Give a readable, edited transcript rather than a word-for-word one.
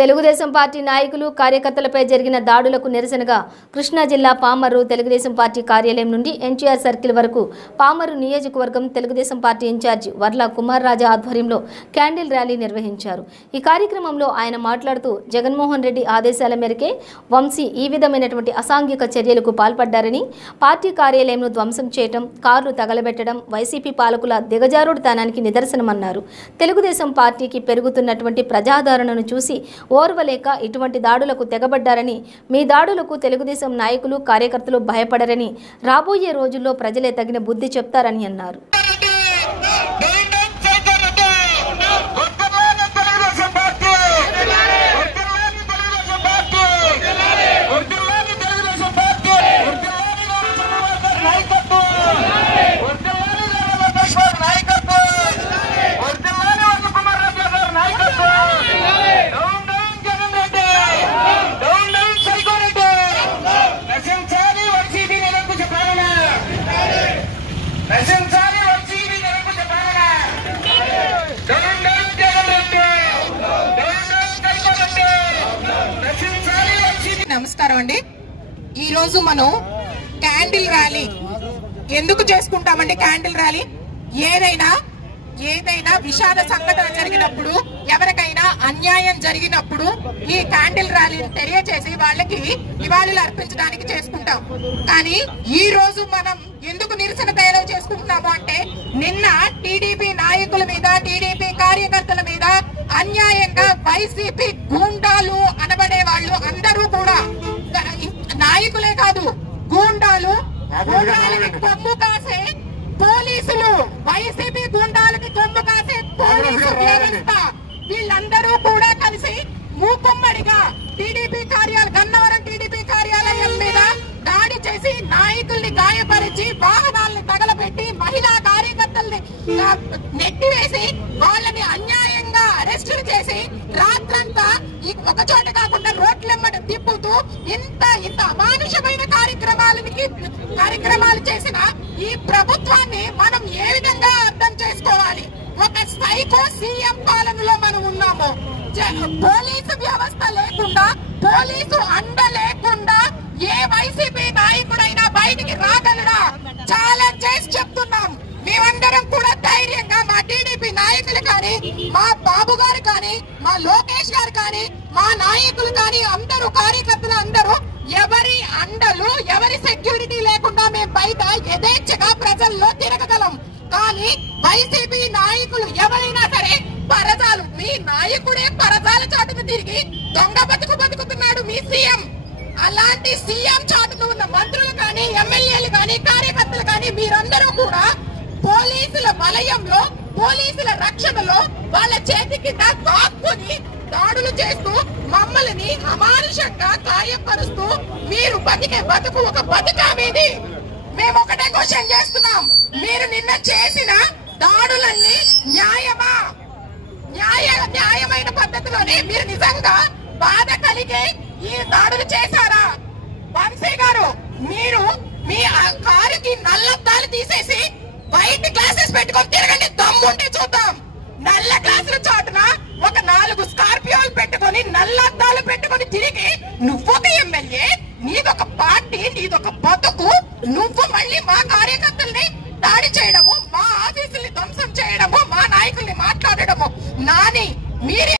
Telugu Desam party నాయకులు కార్యకర్తలపై జరిగిన దాడులకు నిరసనగా కృష్ణా జిల్లా పామరు తెలుగుదేశం పార్టీ కార్యాలయం నుండి ఎన్టీఆర్ సర్కిల్ వరకు పామరు నియోజకవర్గం తెలుగుదేశం పార్టీ ఇన్ఛార్జి వర్ల కుమార్ రాజా ఆధ్వర్యంలో క్యాండిల్ ర్యాలీ నిర్వహించారు। ఈ కార్యక్రమంలో ఆయన మాట్లాడుతూ జగన్మోహన్ రెడ్డి ఆదేశాల మేరకే వంశీ ఈ విధమైనటువంటి అసాంఘిక చర్యలకు పాల్పడ్డారని, పార్టీ కార్యాలయంను ధ్వంసం చేయడం, కార్లు తగలబెట్టడం వైసీపీ పాలకుల దిగజారుడుతనానికి నిదర్శనమన్నారు। తెలుగుదేశం పార్టీకి పెరుగుతున్నటువంటి ప్రజాదరణను చూసి ఓర్వలేక ఇటువంటి దాడులకు తెగబడ్డారని, మీ దాడులకు తెలుగుదేశం నాయకులు కార్యకర్తలు భయపడరని, రాబోయే రోజుల్లో ప్రజలే తగిన బుద్ధి చెప్తారని అన్నారు। నమస్కారం అండి। ఈ రోజు మనం క్యాండిల్ ర్యాలీ ఎందుకు చేసుకుంటామంటే, క్యాండిల్ ర్యాలీ ఏదైనా విషాద సంఘటన జరిగినప్పుడు, ఎవరికైనా అన్యాయం జరిగినప్పుడు ఈ క్యాండిల్ ర్యాలీని తెలియచేసి వాళ్ళకి నివాళులు అర్పించడానికి చేసుకుంటాం। కానీ ఈ రోజు మనం ఎందుకు నిరసన తయారు చేసుకుంటున్నాము అంటే, నిన్న టీడీపీ నాయకుల మీద, టీడీపీ కార్యకర్తల మీద అన్యాయంగా వైసీపీ గూండాలు అనబడే వాళ్ళు అందరూ కూడా, నాయకులే కాదు గూండాలు, కొమ్ము కాసే పోలీసులు, వైసీపీ గూండాలకి కొమ్ము కాసే పోలీసు వ్యవస్థ, వీళ్ళందరూ కూడా కలిసి మూకుమ్మడిగా గన్నవరం టీడీపీ కార్యాలయం మీద దాడి చేసి నాయకుల్ని గాయపరిచి, వాహనాలను తగలబెట్టి, మహిళా కార్యకర్తల్ని నెట్టివేసి, వాళ్ళని అన్యాయంగా అరెస్టులు చేసి, రాత్రంతా ఒక చోట కాకుండా రోడ్లెమ్మట తిప్పుతూ ఇంత అమానుషమైన కార్యక్రమాలు చేసిన ఈ ప్రభుత్వాన్ని మనం ఏ విధంగా అర్థం చేసుకోవాలి? ఒక సైకో సీఎం పాలనలో మనం ఉన్నాము। పోలీసు వ్యవస్థ లేకుండా, పోలీసు అండ లేకుండా ఏ వైసీపీ నాయకుడైనా బయటికి రాగలరా? ఛాలెంజ్ చేసి చెప్తున్నాం। మేమందరం కూడా ధైర్యంగా మా టీడీపీ నాయకులు కానీ, మా బాబు గారు కానీ, మా లోకేష్ గారు కానీ, మా నాయకులు కానీ, అందరూ కార్యకర్తలు అందరూ ఎవరి అండలు, ఎవరి సెక్యూరిటీ లేకుండా మేము బయట యథేచ్ఛగా ప్రజల్లో తిరగగలం। కానీ వైసీపీ నాయకులు ఎవరైనా సరే పరదాలు, మీ నాయకుడే పరదాల చాటును తిరిగి దొంగ బతుకుతున్నాడు మీ సీఎం। అలాంటి సీఎం చాటును ఉన్న మంత్రులు కానీ, ఎమ్మెల్యేలు కానీ, కార్యకర్తలు కానీ మీరందరూ కూడా పోలీసుల వలయంలో, పోలీసుల రక్షణలో వాళ్ళ చేతి కింద దాక్కుని దాడులు చేస్తూ మమ్మల్ని అమానుషంగా గాయపరుస్తూ, మీరు బతికే బతుకు ఒక బతుకా మీది? మేము ఒకటే క్వశ్చన్ చేస్తున్నాం, మీరు నిన్న చేసిన దాడులన్నీ న్యాయమా? న్యాయమైన పద్ధతిలోనే మీరు నిజంగా బాధ కలిగే ఈ దాడులు చేశారా? వంశీ గారు, మీరు మీ కారుకి నల్లద్దాలు తీసేసి వైట్ గ్లాసెస్ పెట్టుకొని తిరగండి, దమ్ముంటే చూద్దాం। నల్ల గ్లాసుల చాటున ఒక 4 స్కార్పియోలు పెట్టుకొని, నల్లద్దాలు పెట్టుకొని తిరిగి నువ్వొక ఎమ్మెల్యే, నీదొక పార్టీ, నీదొక బతుకు, నువ్వు మళ్ళీ మా కార్యకర్తల్ని దాడి చేయడము, మా ఆఫీసుల్ని ధ్వంసం చేయడము, మా నాయకుల్ని మాట్లాడడము నాని మీరే